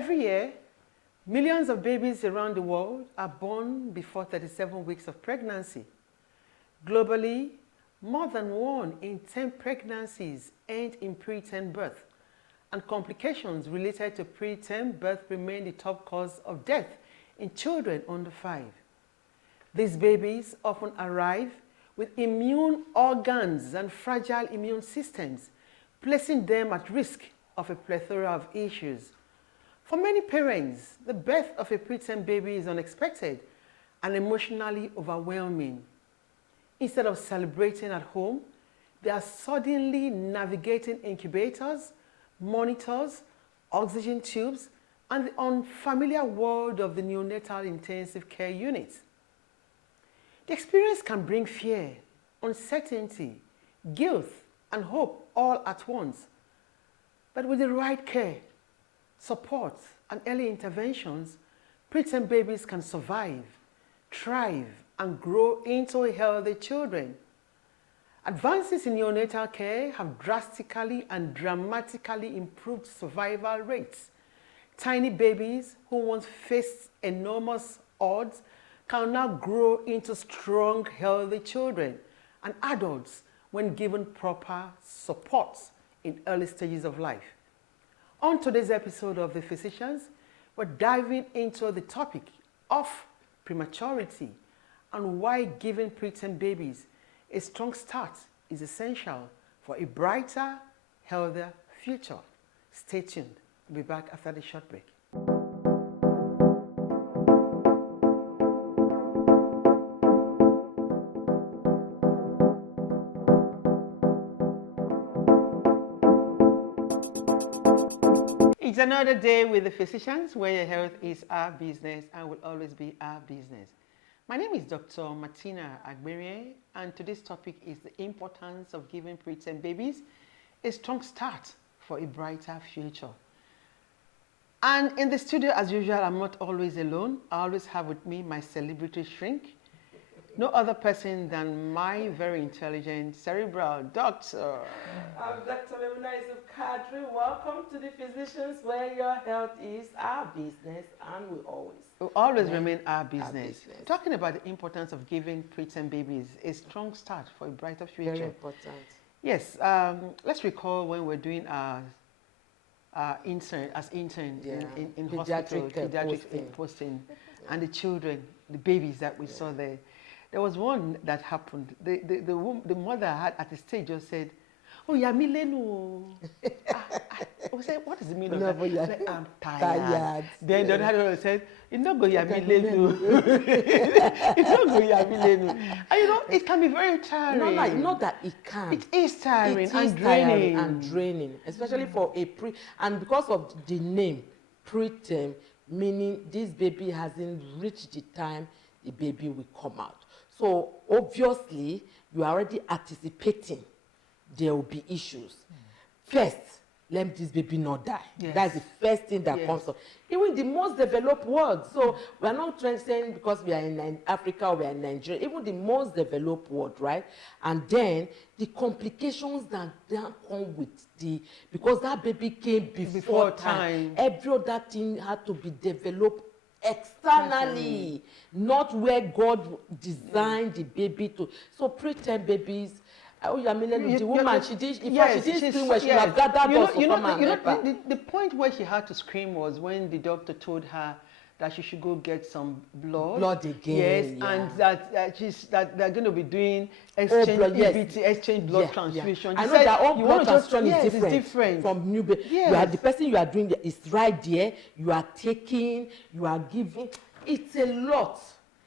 Every year, millions of babies around the world are born before 37 weeks of pregnancy. Globally, more than 1 in 10 pregnancies end in preterm birth, and complications related to preterm birth remain the top cause of death in children under 5. These babies often arrive with immune organs and fragile immune systems, placing them at risk of a plethora of issues. For many parents, the birth of a preterm baby is unexpected and emotionally overwhelming. Instead of celebrating at home, they are suddenly navigating incubators, monitors, oxygen tubes, and the unfamiliar world of the Neonatal Intensive Care Unit. The experience can bring fear, uncertainty, guilt, and hope all at once. But with the right care, support, and early interventions, preterm babies can survive, thrive, and grow into healthy children. Advances in neonatal care have drastically and dramatically improved survival rates. Tiny babies who once faced enormous odds can now grow into strong, healthy children and adults when given proper support in early stages of life. On today's episode of The Physicians, we're diving into the topic of prematurity and why giving preterm babies a strong start is essential for a brighter, healthier future. Stay tuned. We'll be back after the short break. It's another day with the physicians where your health is our business and will always be our business. My name is Dr. Martina Agberie, and today's topic is the importance of giving preterm babies a strong start for a brighter future. And in the studio, as usual, I'm not always alone. I always have with me my celebrity shrink, no other person than my very intelligent cerebral doctor. I'm Dr. Yusuf Kadri. Welcome to the Physicians, where your health is our business, and we always remain our business. Talking about the importance of giving preterm babies a strong start for a brighter future. Very important. Yes. Let's recall when we're doing our intern in hospital, pediatric posting, and the children, the babies that we saw there. There was one that happened. The mother had at the stage just said, "Oh, Yamilenu." I said, "What is the meaning of that?" Like, "I'm tired." Then the other one said, "It's not go Yamilenu." It's not go Yamilenu. And you know, it can be very tiring. Not that it can. It is tiring and draining, especially for a and because of the name preterm, meaning this baby hasn't reached the time the baby will come out. So obviously, you are already anticipating there will be issues. First, let this baby not die. Yes. That's the first thing that comes up. Even the most developed world. So we are not saying because we are in Africa or we are in Nigeria, even the most developed world, right? And then the complications that come with because that baby came before time. Every other thing had to be developed externally, not where God designed the baby to. So preterm babies, the woman, she didn't scream when she have gathered us for the point where she had to scream was when the doctor told her that she should go get some blood again. Yes, and that they're going to be doing exchange blood transfusion. I know that all blood transfusion is different from new baby. Yes. You are the person you are doing is right there. You are taking, you are giving. It's a lot.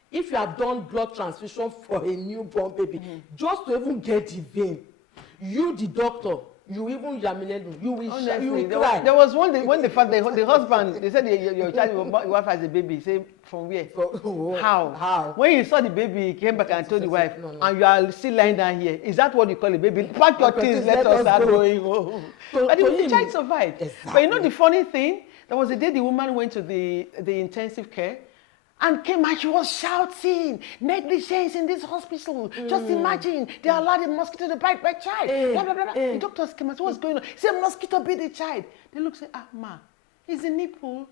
If you have done blood transfusion for a newborn baby, just to even get the vein, you the doctor, you even you will cry. There was one day when the husband, they said your child, your wife has a baby. He said, from where? How? When you saw the baby, he came back and told the wife, and you are still lying down here. Is that what you call a baby? Pack your things, let us start going home. But the child survived. Exactly. But you know the funny thing? There was a day the woman went to the intensive care, and came and she was shouting, negligence in this hospital. Just imagine, they allowed a mosquito to bite my child. Blah, blah, blah, blah. The doctors came and said, what's going on? He said, mosquito bit the child. They look and say, ma, it's a nipple.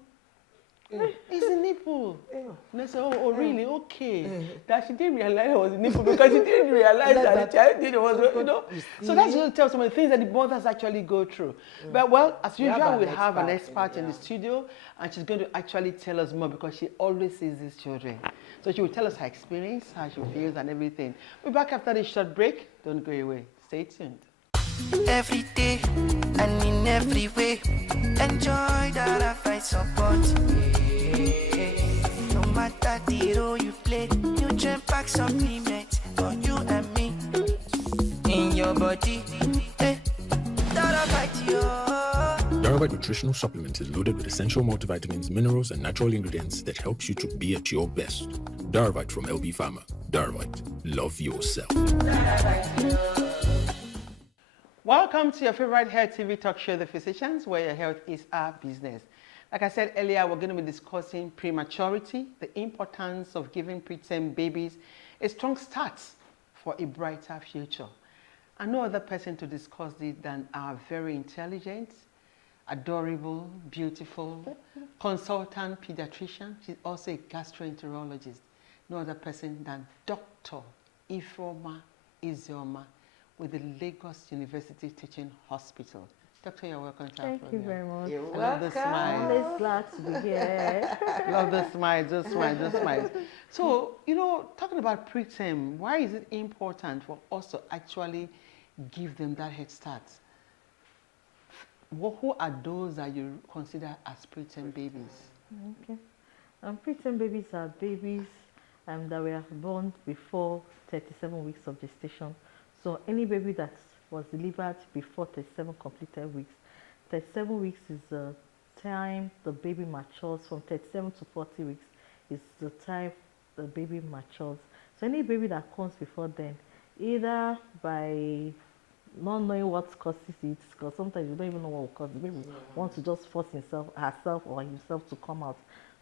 It's a nipple. And I said, oh, really? Okay. That she didn't realize it was a nipple because she didn't realize that the child did it was, you know. So that's going to tell some of the things that the mothers actually go through. But well, as usual, we have an expert in the studio, and she's going to actually tell us more because she always sees these children. So she will tell us her experience, how she feels, and everything. We'll be back after this short break. Don't go away. Stay tuned. Every day and in every way, enjoy that I find support. No matter the role you play, nutrient pack supplement for you and me. In your body, that I fight you. Darvite Nutritional Supplement is loaded with essential multivitamins, minerals, and natural ingredients that helps you to be at your best. Darvite from EZEOMA. Darvite. Love yourself. Welcome to your favorite health TV talk show, The Physicians, where your health is our business. Like I said earlier, we're going to be discussing prematurity, the importance of giving preterm babies a strong start for a brighter future. And no other person to discuss it than our very intelligent, adorable, beautiful consultant pediatrician. She's also a gastroenterologist. No other person than Dr. IFEOMA, EZEOMA, with the Lagos University Teaching Hospital. Doctor, you're welcome to our program. Thank you very much. You're I love the smile. Always glad to be here. Love the smile, just smile, just smile. So, you know, talking about preterm, why is it important for us to actually give them that head start? Who are those that you consider as preterm babies? Okay. Preterm babies are babies that were born before 37 weeks of gestation. So any baby that was delivered before 37 completed weeks. 37 weeks is the time the baby matures. From 37 to 40 weeks is the time the baby matures. So any baby that comes before then, either by not knowing what causes it, because sometimes you don't even know what will cause the baby wants to just force herself or himself to come out.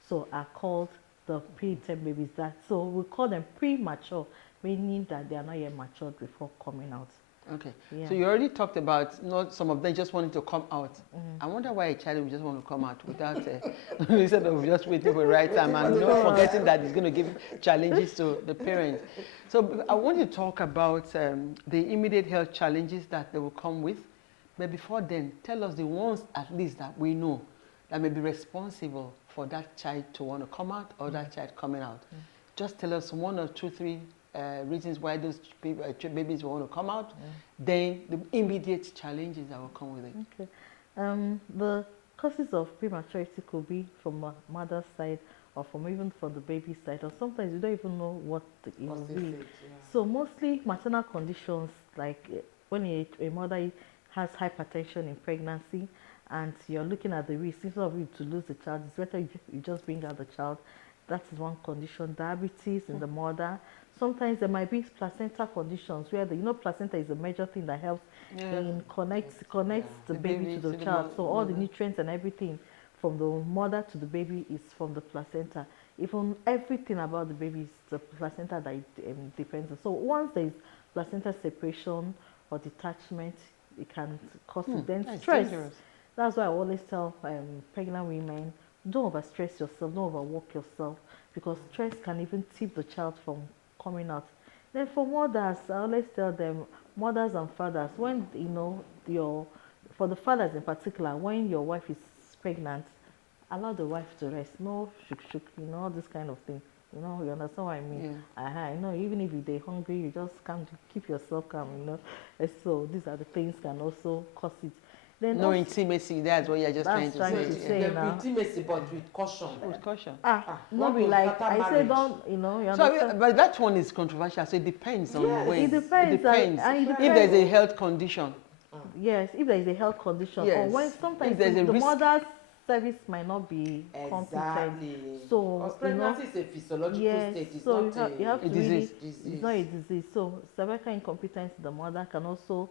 So are called the preterm babies. So we call them premature, meaning that they are not yet matured before coming out. Okay. Yeah. So you already talked about not some of them just wanting to come out. I wonder why a child will just want to come out without instead of just waiting for the right time and not forgetting that it's going to give challenges to the parents. So I want you to talk about the immediate health challenges that they will come with. But before then, tell us the ones at least that we know that may be responsible for that child to want to come out or that child coming out. Just tell us one or two, three reasons why those babies want to come out, then the immediate challenges that will come with it. Okay. The causes of prematurity could be from a mother's side or from even from the baby's side, or sometimes you don't even know what it will be. So mostly maternal conditions, like when a mother has hypertension in pregnancy and you're looking at the risk, instead of you to lose the child, it's better you just bring out the child. That is one condition. Diabetes in the mother. Sometimes there might be placenta conditions where placenta is a major thing that helps in connects the baby to the child. So all the nutrients and everything from the mother to the baby is from the placenta. Even everything about the baby is the placenta that it depends on. So once there is placenta separation or detachment, it can cause it. Then stress. Dangerous. That's why I always tell pregnant women, don't overstress yourself, don't overwork yourself, because stress can even tip the child from coming out. Then for mothers, I always tell them, mothers and fathers, when for the fathers in particular, when your wife is pregnant, allow the wife to rest. No shuk, all this kind of thing. You understand what I mean? Yeah. Even if they're hungry, you just can't keep yourself calm. So these are the things can also cause it. Then no intimacy, that's what you're just trying to say. Intimacy, but with caution. With caution. Not be like, I say don't, you understand? But that one is controversial, so it depends on when. It depends. It depends. If there's a health condition. Yes, if there is a health condition. Or when sometimes the mother's service might not be competent. So, pregnancy is a physiological state. It's so not you have to disease. It's not a disease. So cervical incompetence in the mother can also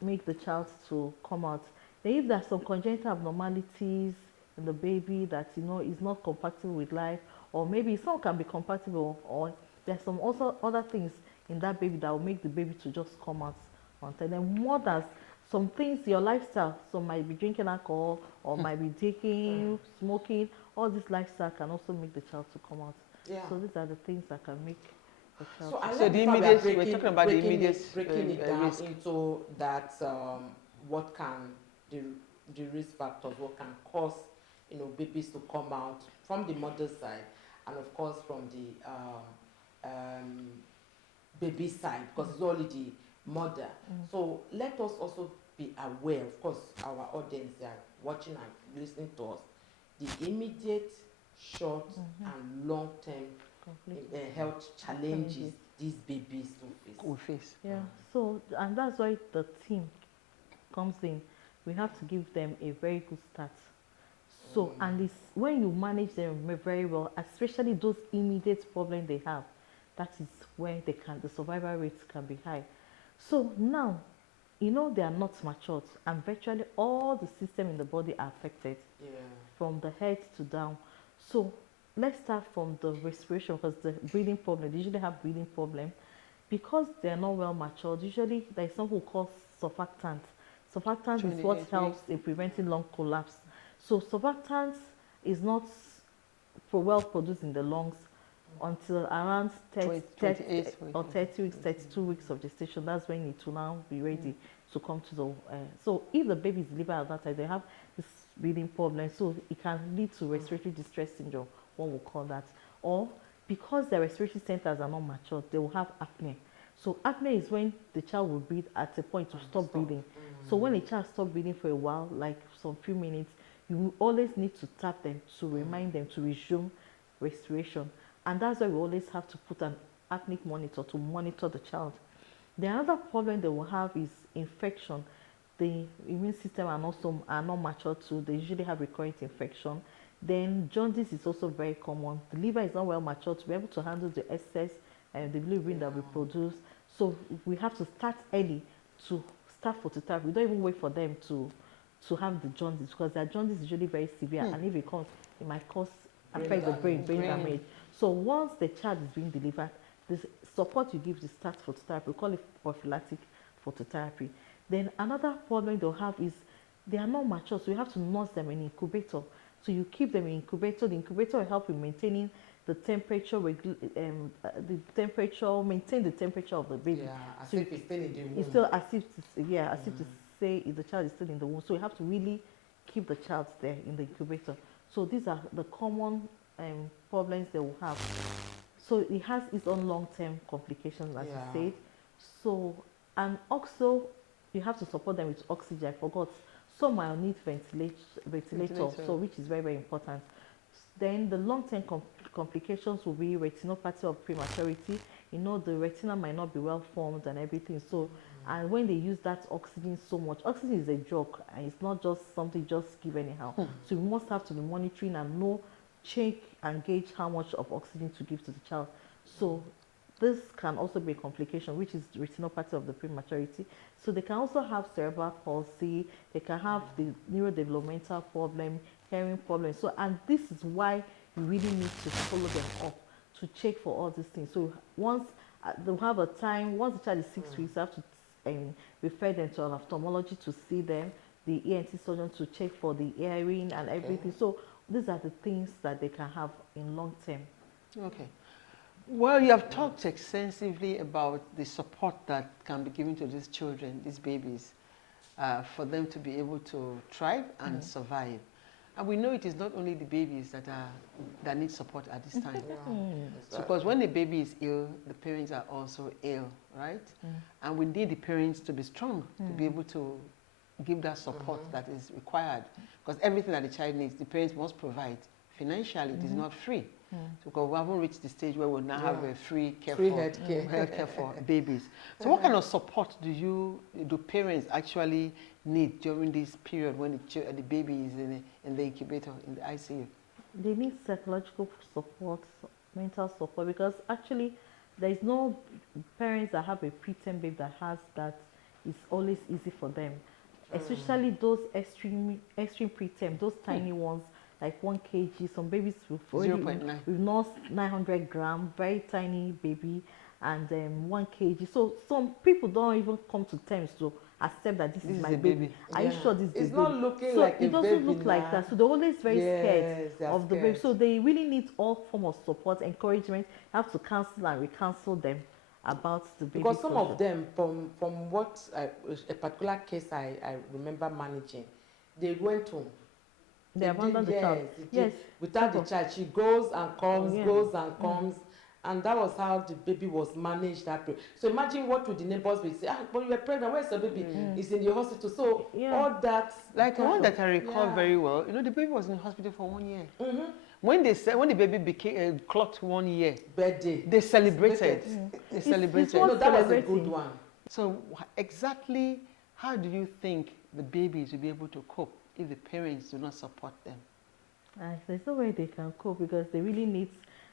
make the child to come out. Then if there's some congenital abnormalities in the baby that is not compatible with life, or maybe some can be compatible, or there's some also other things in that baby that will make the baby to just come out on time. Then mothers, some things, your lifestyle, some might be drinking alcohol, or might be taking, smoking, all this lifestyle can also make the child to come out. Yeah. So these are the things that can make the child. So, I So like the how we are immediate, we're breaking- talking about the breaking immediate it, breaking it down risk. into that what can the risk factors, what can cause babies to come out from the mother's side, and of course from the baby side, because it's only the mother. So let us also be aware, of course, our audience are watching and listening to us, the immediate, short and long-term health challenges these babies will face. Yeah. So, and that's why the team comes in. We have to give them a very good start. So, and it's when you manage them very well, especially those immediate problems they have, that is where the survival rates can be high. So now, they are not matured, and virtually all the systems in the body are affected, from the head to down. So let's start from the respiration, because the breathing problem, they usually have breathing problem. Because they are not well matured, usually there is something called surfactant. Surfactant is what helps in preventing lung collapse. So surfactant is not well produced in the lungs until around 30 or 30 weeks, 32 weeks of gestation. That's when it will now be ready to come to the. So if the baby is delivered at that time, they have this breathing problem. So it can lead to respiratory distress syndrome, one will call that. Or because their respiratory centers are not matured, they will have apnea. So apnea is when the child will breathe at a point to stop breathing. So when a child stops breathing for a while, like some few minutes, you will always need to tap them to remind them to resume respiration. And that's why we always have to put an apneic monitor to monitor the child. The other problem they will have is infection. The immune system are not mature too. They usually have recurrent infection. Then jaundice is also very common. The liver is not well matured to be able to handle the excess and the bilirubin that we produce. So we have to start early to start phototherapy. We don't even wait for them to have the jaundice, because their jaundice is usually very severe, and if it comes, it might affect the brain damage. So once the child is being delivered, the support you give to start phototherapy, we call it prophylactic phototherapy. Then another problem they'll have is they are not mature, so you have to nurse them in incubator. So you keep them in incubator. The incubator will help in maintaining the temperature, maintain the temperature of the baby. Yeah, as so if it's still in the womb. It's still as if to say if the child is still in the womb. So you have to really keep the child there in the incubator. So these are the common problems they will have. So it has its own long-term complications, as I said. So, and also you have to support them with oxygen. I forgot. Some will need ventilator, so which is very, very important. Then the long-term complications will be retinopathy of prematurity. The retina might not be well formed and everything. So, and when they use that oxygen so much, oxygen is a drug, and it's not just something just give anyhow. So we must have to be monitoring and check and gauge how much of oxygen to give to the child. So this can also be a complication, which is retinopathy of the prematurity. So they can also have cerebral palsy, they can have the neurodevelopmental problem, hearing problem. So, and this is why you really need to follow them up to check for all these things. So once they'll have a time, once the child is 6 weeks, you have to refer them to an ophthalmologist to see them, the ENT surgeon to check for the hearing and everything. So these are the things that they can have in long term. Okay. Well, you have talked extensively about the support that can be given to these children, these babies, for them to be able to thrive and survive. And we know it is not only the babies that need support at this time. So, because when the baby is ill, the parents are also ill, right? And we need the parents to be strong to be able to give that support that is required. Because everything that the child needs, the parents must provide. Financially, it is not free. Because we haven't reached the stage where we now have a free healthcare for babies. So what kind of support do parents actually need during this period when the baby is in the incubator, in the ICU? They need psychological support, mental support, because actually there is no parents that have a preterm baby that is always easy for them. Especially those extreme preterm, those tiny ones, like 1 kg. Some babies we've nursed 900 grams, very tiny baby, and 1 kg. So some people don't even come to terms to accept that this is my a baby. Are you sure this is It's a not baby? looking So like a it doesn't baby look like now. that. So they're always very scared They are of the baby. scared. So they really need all form of support, encouragement. You have to counsel and recounsel them about the baby. Because some of them, from what a particular case I remember managing, they went home. They abandoned the child. Yes. Without the child, she goes and comes, Yeah. goes and comes. And that was how the baby was managed that way. So imagine what would the neighbors be say, but you were pregnant, where's the baby? It's in the hospital. So all that. Like one that I recall very well, the baby was in the hospital for 1 year. When the baby became clocked 1 year, birthday, they celebrated. They celebrated. No, that was a good one. So exactly how do you think the babies will be able to cope if the parents do not support them? There's no way they can cope because they really need,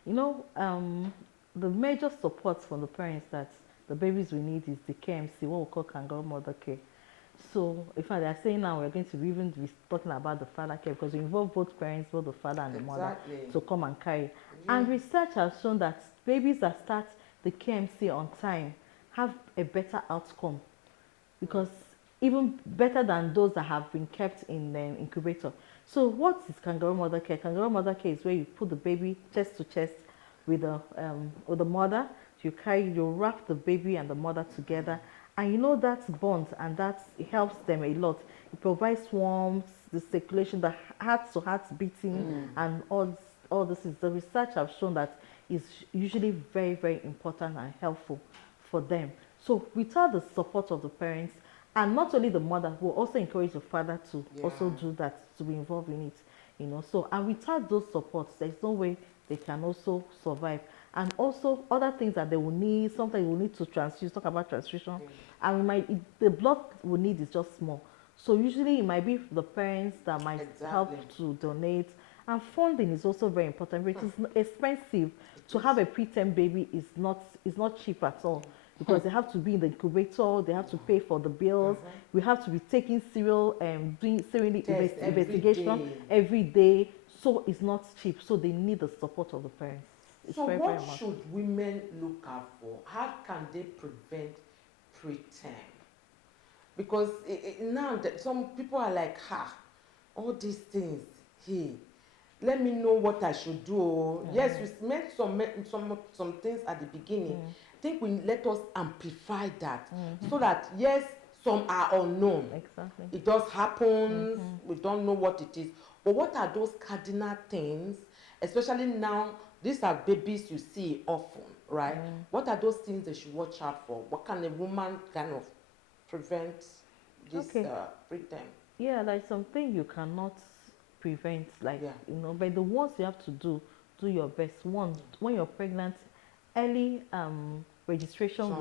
the major support from the parents that the babies will need is the KMC, what we call kangaroo mother care. So, in fact, they are saying now we're going to even be talking about the father care because we involve both parents, both the father and the mother, to come and carry. And research has shown that babies that start the KMC on time have a better outcome because even better than those that have been kept in the incubator. So what is kangaroo mother care? Kangaroo mother care is where you put the baby chest to chest with the mother. You wrap the baby and the mother together, and that bond, and that helps them a lot. It provides warmth, the circulation, the heart to heart beating, and all this. The research have shown that it's usually very, very important and helpful for them. So without the support of the parents, and not only the mother, will also encourage the father to also do that, to be involved in it, So, and without those supports, there's no way they can also survive. And also other things that they will need, sometimes you will need to transfuse, talk about transfusion, and the blood we need is just small. So usually it might be the parents that might help to donate. And funding is also very important, which is expensive. To have a preterm baby is not cheap at all. Because they have to be in the incubator, they have to pay for the bills, we have to be taking doing serial investigation every day. So it's not cheap. So they need the support of the parents. It's so very, what very much. should women look out for? How can they prevent preterm? Because now that some people are like, all these things, let me know what I should do. Yes, we meant some things at the beginning. I think let us amplify that so that, yes, some are unknown. Exactly. It does happen. We don't know what it is. But what are those cardinal things, especially now, these are babies you see often, right? What are those things they should watch out for? What can a woman kind of prevent this preterm? Yeah, like something you cannot prevent, but the ones you have to do your best. One, when you're pregnant, early registration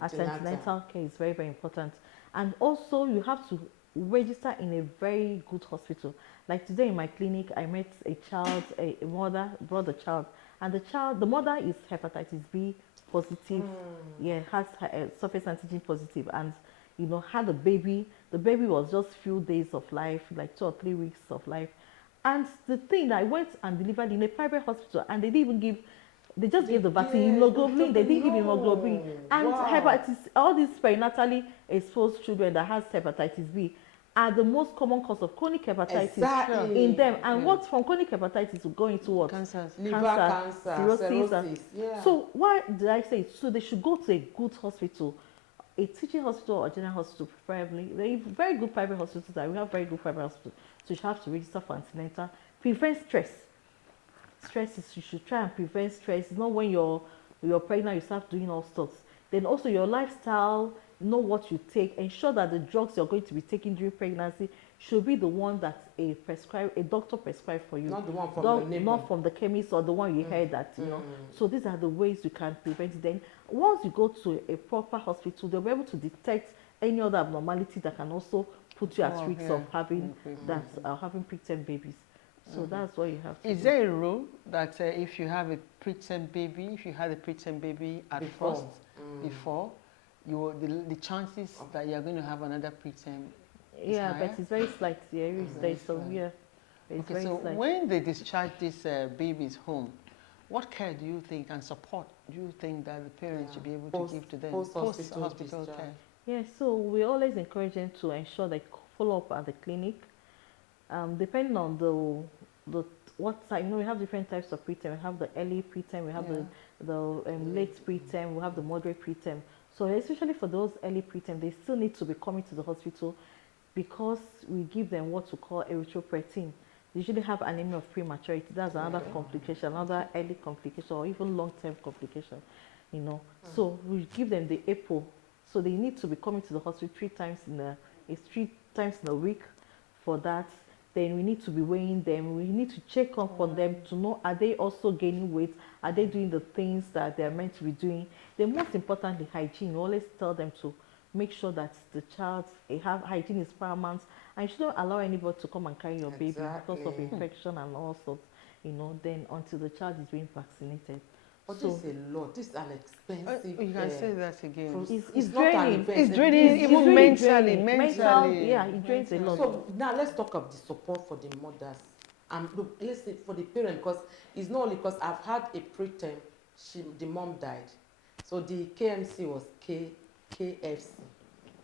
at antenatal care is very, very important. And also you have to register in a very good hospital. Like today in my clinic, I met a child, a mother brought the child, and the mother is hepatitis B positive, has surface antigen positive, and had a baby. The baby was just few days of life, like 2 or 3 weeks of life. And the thing that I went and delivered in a private hospital, and they didn't even they just gave the vaccine, hemoglobin. They didn't give hemoglobin. And hepatitis, all these perinatally exposed children that has hepatitis B are the most common cause of chronic hepatitis in them. And what from chronic hepatitis will go into what? Cancers. Liver cancer, cirrhosis. So why did I say it? So they should go to a good hospital, a teaching hospital or general hospital preferably. There are very good private hospitals that we have very good private hospitals. So you have to register for antenatal. Prevent stress. You should try and prevent stress. Not when you're pregnant, you start doing all sorts. Then also your lifestyle, know what you take. Ensure that the drugs you're going to be taking during pregnancy should be the one that a doctor prescribed for you. Not the one from the neighbor. Not from the chemist or the one you heard that, So these are the ways you can prevent it. Then once you go to a proper hospital, they'll be able to detect any other abnormality that can also put you at risk of having having preterm babies. So that's what you have to do. Is there a rule that if you have a preterm baby, if you had a preterm baby at first, before, the chances that you're going to have another preterm is higher? But it's very slight. There's some, it's very slight. When they discharge these babies home, what care do you think and support do you think that the parents should be able to give to them post-hospital care? Yeah, so we always encourage them to ensure they follow up at the clinic. Depending on the what type, we have different types of preterm. We have the early preterm, we have the late preterm, we have the moderate preterm. So especially for those early preterm, they still need to be coming to the hospital because we give them what we call erythropoietin. They usually have anemia of prematurity. That's another complication, another early complication, or even long-term complication. So we give them the EPO. So they need to be coming to the hospital 3 times in a week for that. Then we need to be weighing them. We need to check up on them to know, are they also gaining weight? Are they doing the things that they're meant to be doing? Then most importantly, hygiene. We always tell them to make sure that the child, hygiene is paramount. And you shouldn't allow anybody to come and carry your baby because of infection and all sorts, then until the child is being vaccinated. But this is a lot. This is an expensive. You can say that again. It's draining. It's draining, even really mentally. Mentally. Yeah, it drains a lot. So now let's talk of the support for the mothers. Look, let's say for the parent, because it's not only because I've had a preterm, the mom died. So the KMC was KFC. It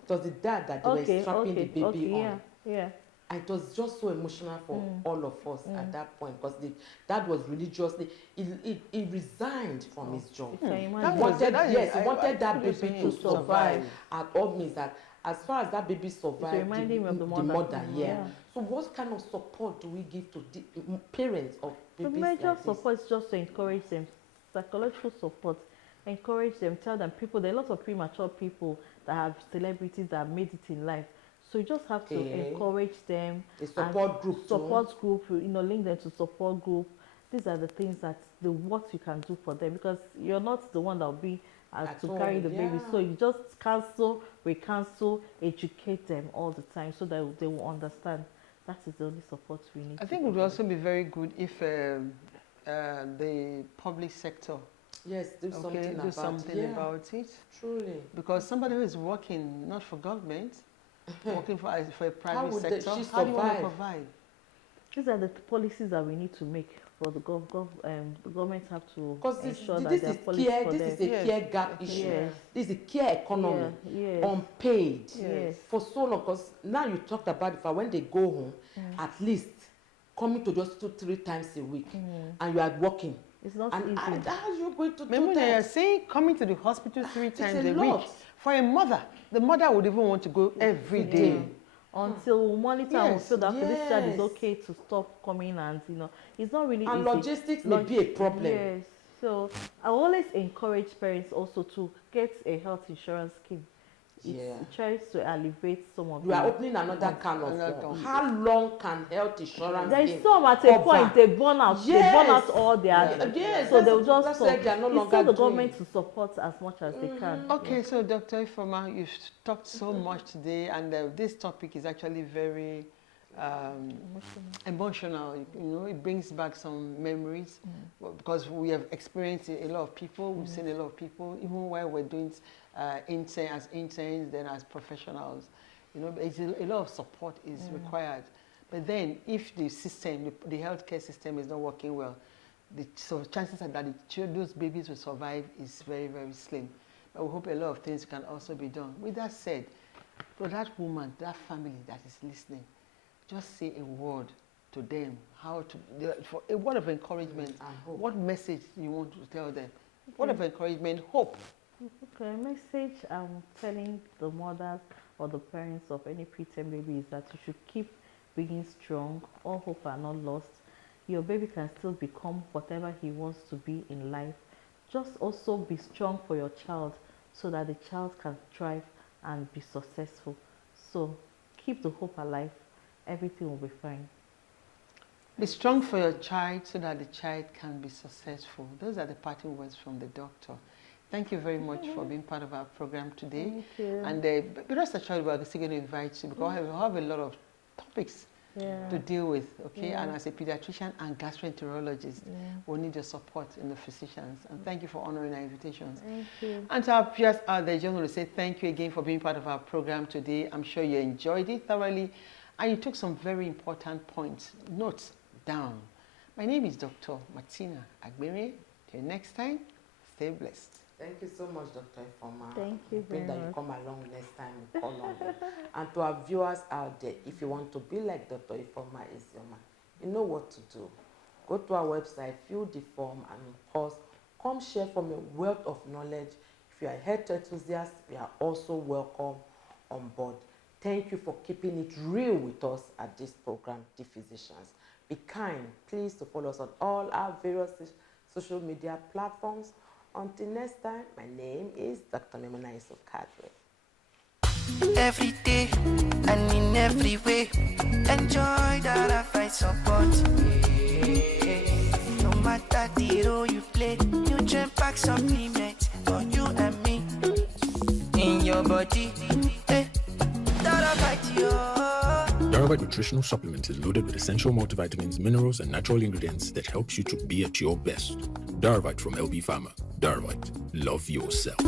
was the dad that they were strapping the baby on. Yeah. And it was just so emotional for all of us at that point, because the dad was religiously, he resigned from his job. He wanted that baby to survive at all means, that as far as that baby survived, reminding him of the mother. So what kind of support do we give to the parents of babies? The major support is just to encourage them, psychological support. Encourage them, tell them there are lots of premature people that have celebrities that have made it in life. So you just have to encourage them. A support group. Link them to support group. These are the things what you can do for them, because you're not the one that will be to carry the baby. So you just recounsel, educate them all the time so that they will understand. That is the only support we need. I think it would also be very good if the public sector do something about it. Truly. Because somebody who is working not for government, working for a private sector, how do you want to provide? These are the policies that we need to make for the government have to ensure that there are policies for them. This is a care gap issue. This is a care economy, unpaid for so long. Because now you talked about it, when they go home, at least coming to just 2-3 times a week, and you are working. It's not easy. And how are you going to Remember, they are saying coming to the hospital 3 times a week. For a mother, the mother would even want to go every day. Until we monitor and we feel that this child is okay to stop coming, and it's not really easy. Logistics may be a problem. Yes. So I always encourage parents also to get a health insurance scheme. It tries to alleviate some of. You are opening another can of. How long can health insurance? There is some at a point they burn out. They burn out all their. So they will just stop. It's still the government to support as much as they can. Okay, so Dr. IFEOMA, you've talked so much today, and this topic is actually very emotional. It brings back some memories because we have experienced a lot of people. We've seen a lot of people, even while we're doing as interns, then as professionals. A lot of support is required. But then, if the system, the healthcare system, is not working well, so chances are that those babies will survive is very, very slim. But we hope a lot of things can also be done. With that said, for that woman, that family that is listening, just say a word to them, for a word of encouragement. What message you want to tell them? Word of encouragement, hope. Okay, message I'm telling the mothers or the parents of any preterm baby is that you should keep being strong. All hope are not lost. Your baby can still become whatever he wants to be in life. Just also be strong for your child so that the child can thrive and be successful. So keep the hope alive. Everything will be fine. Be strong for your child so that the child can be successful. Those are the parting words from the doctor. Thank you very much for being part of our program today. Thank you. And rest assured, we're still going to invite you because we have a lot of topics to deal with, okay? And as a pediatrician and gastroenterologist, we'll need your support in the physicians. And thank you for honoring our invitations. Thank you. And to our peers out there, I just want to say thank you again for being part of our program today. I'm sure you enjoyed it thoroughly and you took some very important notes down. My name is Dr. Martina Agbere. Till next time, stay blessed. Thank you so much, Dr. IFEOMA. Thank you very That you much. come along next time, we call on you. And to our viewers out there, if you want to be like Dr. IFEOMA EZEOMA, you know what to do. Go to our website, fill the form, and of course, come share from your wealth of knowledge. If you are a health enthusiast, we are also welcome on board. Thank you for keeping it real with us at this program, The Physicians. Be kind. Please to follow us on all our various social media platforms. Until next time, my name is Dr. Neonatal Kadri. Every day and in every way, enjoy that I find support. No matter the role you play, nutrient pack supplement for you and me. In your body, that I fight you. Darvite nutritional supplement is loaded with essential multivitamins, minerals, and natural ingredients that helps you to be at your best. Darvite from LB Pharma. Darvite, love yourself.